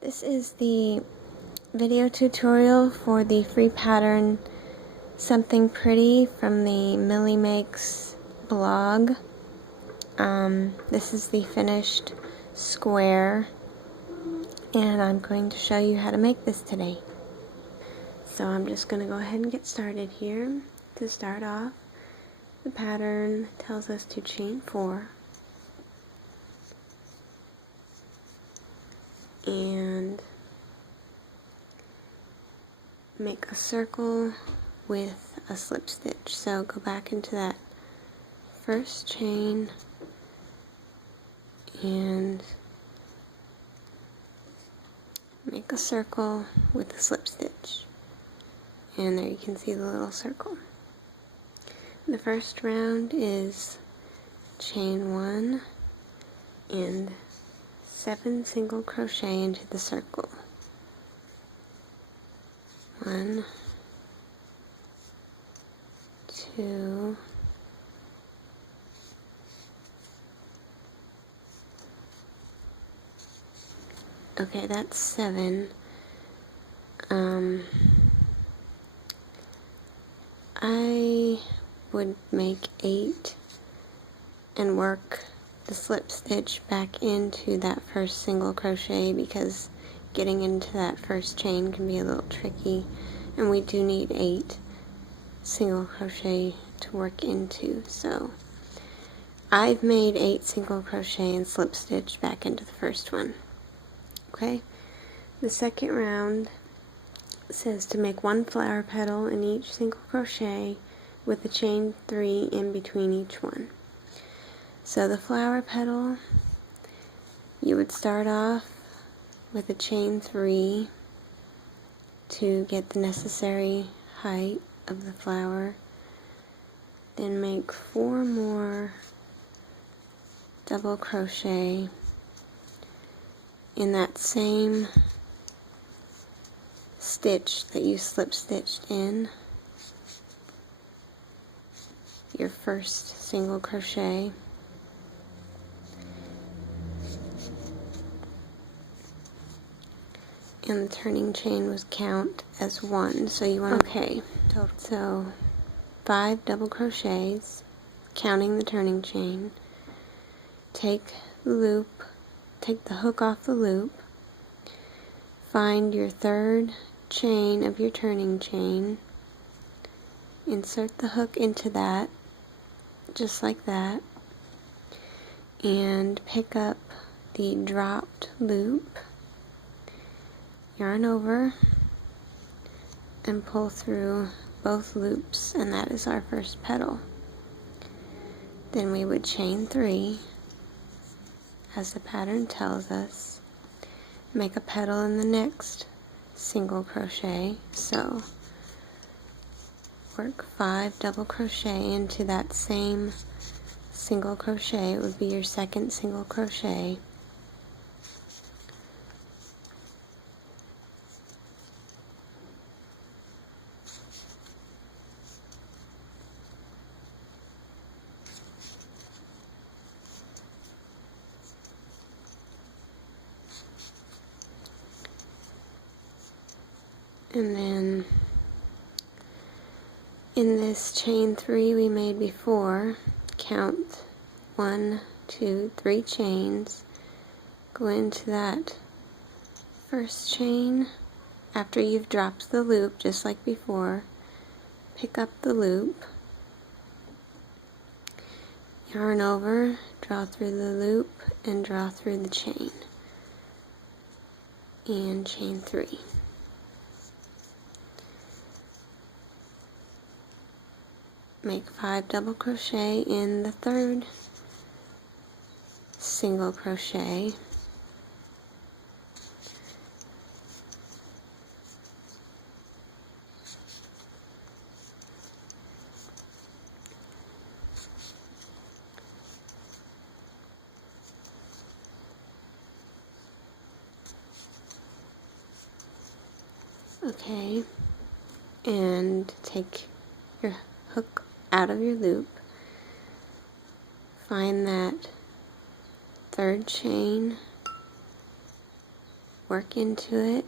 This is the video tutorial for the free pattern Something Pretty from the Millie Makes blog. This is the finished square, and I'm going to show you how to make this today. So I'm just going to go ahead and get started here. To start off, the pattern tells us to chain 4 and make a circle with a slip stitch. So go back into that first chain and make a circle with a slip stitch, and there you can see the little circle. The first round is chain 1 and 7 single crochet into the circle. 1, 2, 'Okay, that's 7. I would make 8 and work the slip stitch back into that first single crochet, because getting into that first chain can be a little tricky, and we do need 8 single crochet to work into. So I've made 8 single crochet and slip stitch back into the first one. Okay, the second round says to make 1 flower petal in each single crochet with a chain 3 in between each one. So the flower petal, you would start off with a chain 3 to get the necessary height of the flower, then make 4 more double crochet in that same stitch that you slip stitched in your first single crochet. And the turning chain was count as 1, so you want to so 5 double crochets, counting the turning chain. Take the hook off the loop, find your third chain of your turning chain, insert the hook into that, just like that, and pick up the dropped loop, yarn over, and pull through both loops, and that is our first petal. Then we would chain 3, as the pattern tells us, make a petal in the next single crochet. So work 5 double crochet into that same single crochet. It would be your second single crochet. And then in this chain 3 we made before, count 1, 2, 3 chains, go into that first chain after you've dropped the loop, just like before, pick up the loop, yarn over, draw through the loop, and draw through the chain, and chain 3. Make 5 double crochet in the third single crochet, okay, and take your hook out of your loop, find that third chain work into it,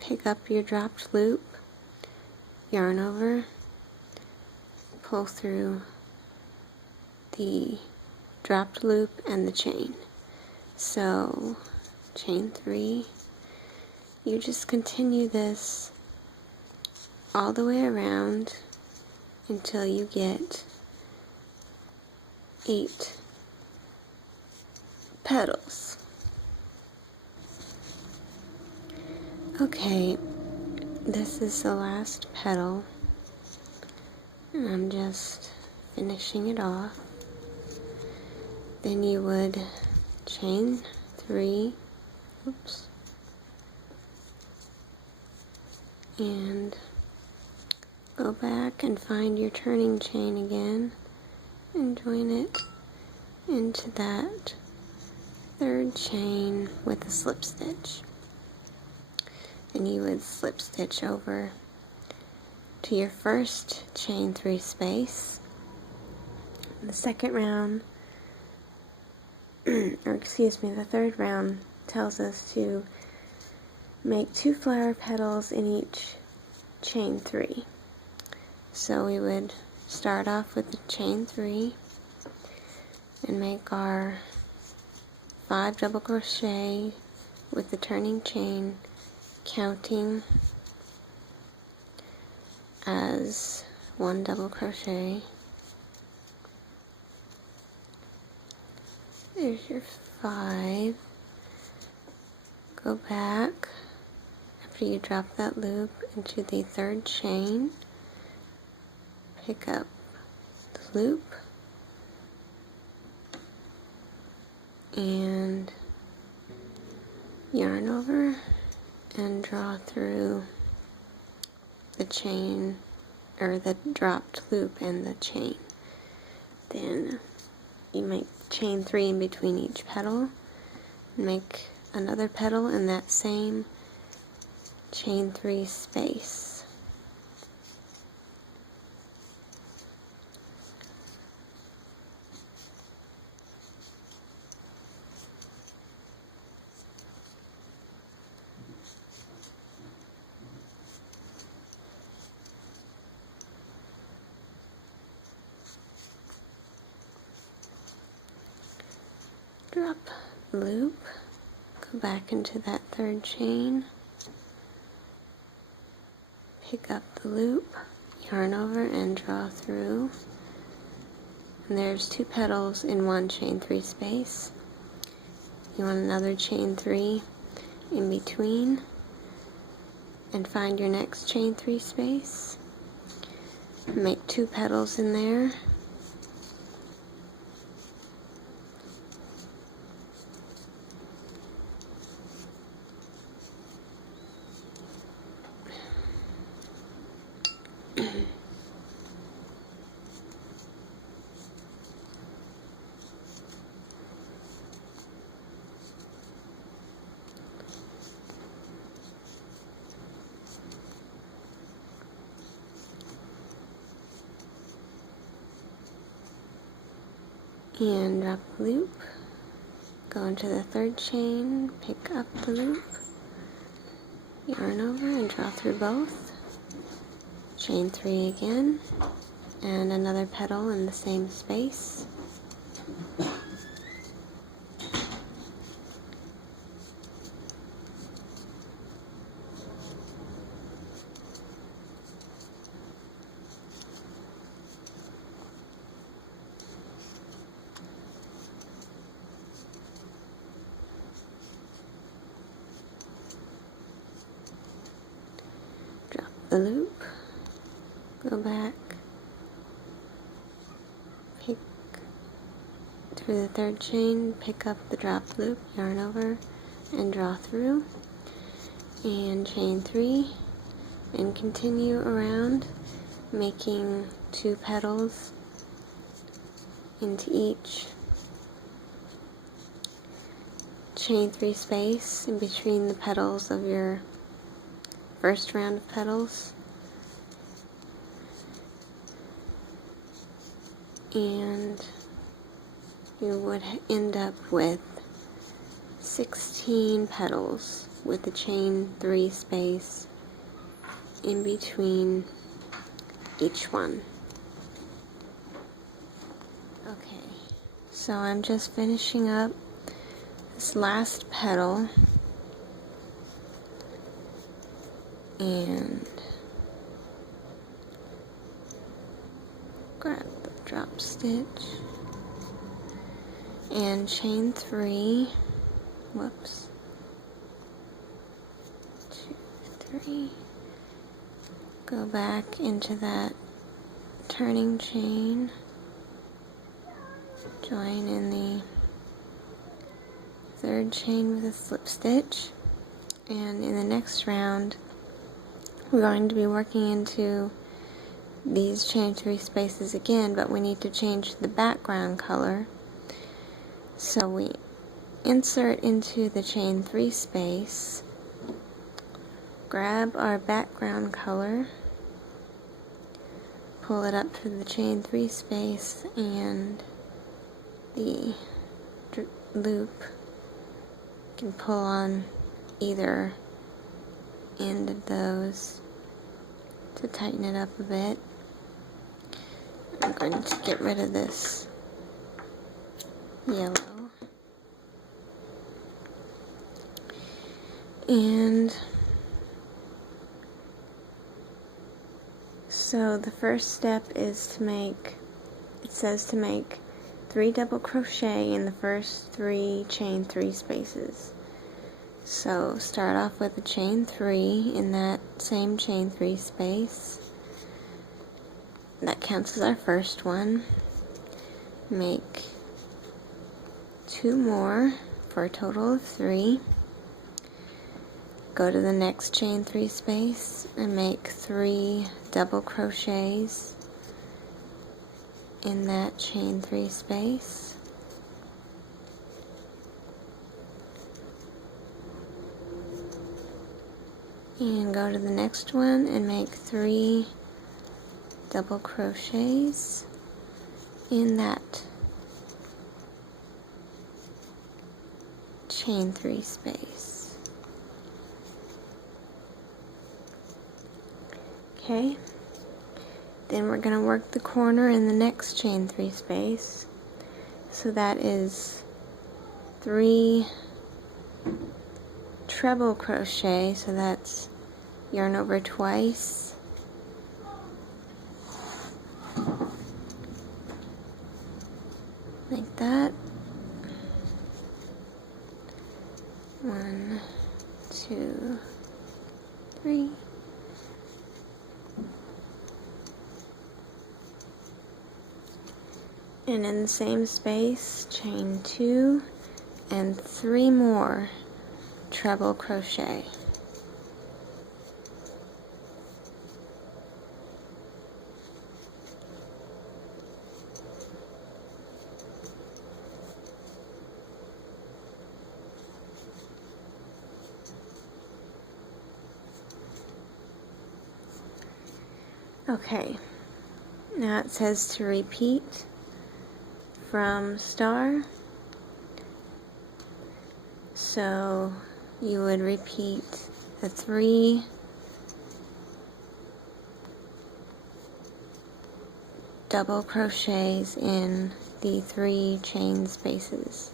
pick up your dropped loop, yarn over, pull through the dropped loop and the chain. So chain 3, you just continue this all the way around until you get 8 petals. Okay, this is the last petal, and I'm just finishing it off. Then you would chain 3, oops, and go back and find your turning chain again and join it into that 3rd chain with a slip stitch. Then you would slip stitch over to your first chain 3 space. The second round, or excuse me, the 3rd round tells us to make 2 flower petals in each chain 3. So we would start off with the chain 3 and make our 5 double crochet with the turning chain, counting as 1 double crochet. There's your 5. Go back after you drop that loop into the 3rd chain, pick up the loop and yarn over and draw through the chain, or the dropped loop and the chain. Then you make chain 3 in between each petal, make another petal in that same chain 3 space. Drop the loop, go back into that 3rd chain, pick up the loop, yarn over and draw through, and there's 2 petals in 1 chain 3 space. You want another chain 3 in between and find your next chain 3 space, make 2 petals in there, and drop the loop, go into the 3rd chain, pick up the loop, yarn over and draw through both, chain 3 again, and another petal in the same space. Drop the loop, go back, pick through the 3rd chain, pick up the dropped loop, yarn over and draw through, and chain 3, and continue around making 2 petals into each chain 3 space in between the petals of your first round of petals, and you would end up with 16 petals with the chain 3 space in between each one. Okay, so I'm just finishing up this last petal, and grab the drop stitch and chain 3, whoops, 2, 3, go back into that turning chain, join in the 3rd chain with a slip stitch, and in the next round we're going to be working into these chain 3 spaces again, but we need to change the background color. So we insert into the chain 3 space, grab our background color, pull it up to the chain 3 space, and the loop can pull on either end of those to tighten it up a bit. I'm going to get rid of this yellow. And so the first step is to make, it says to make 3 double crochet in the first 3 chain 3 spaces. So start off with a chain 3 in that same chain 3 space. That counts as our first one. Make 2 more for a total of 3. Go to the next chain 3 space and make 3 double crochets in that chain 3 space. And go to the next one and make 3 double crochets in that chain 3 space. Okay, then we're going to work the corner in the next chain 3 space. So that is 3 treble crochet, so that's yarn over twice, like that. 1, 2, 3. And in the same space, chain 2 and 3 more treble crochet. Okay, now it says to repeat from star, so you would repeat the 3 double crochets in the 3 chain spaces.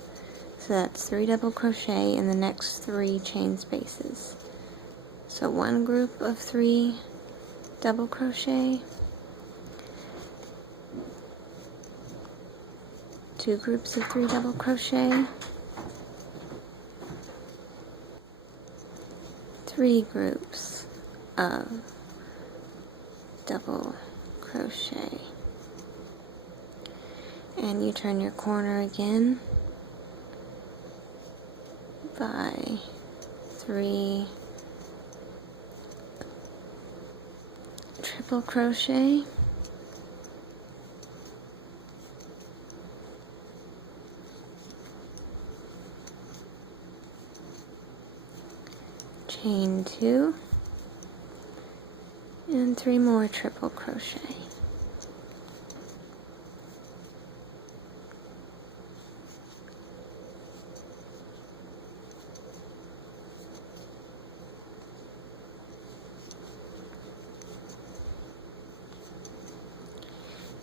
So that's 3 double crochet in the next 3 chain spaces. So one group of 3 double crochet, 2 groups of 3 double crochet, 3 groups of double crochet, and you turn your corner again by 3 triple crochet, chain 2, and 3 more triple crochet.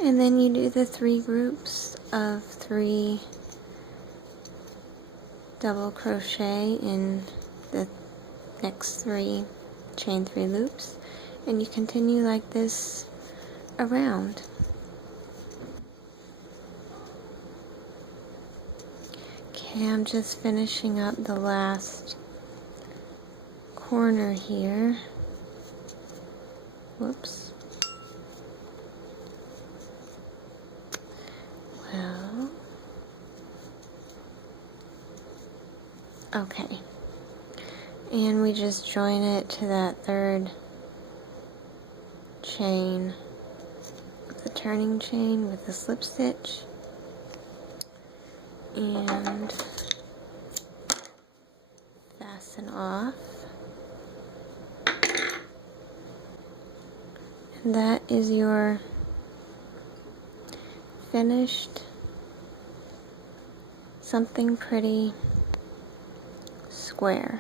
And then you do the 3 groups of 3 double crochet in the next 3 chain 3 loops, and you continue like this around. Okay, I'm just finishing up the last corner here. Whoops. Well, okay. And we just join it to that 3rd chain of the turning chain with the slip stitch. And fasten off. And that is your finished something pretty square.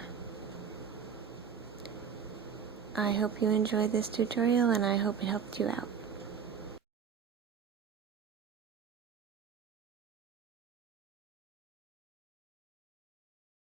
I hope you enjoyed this tutorial, and I hope it helped you out.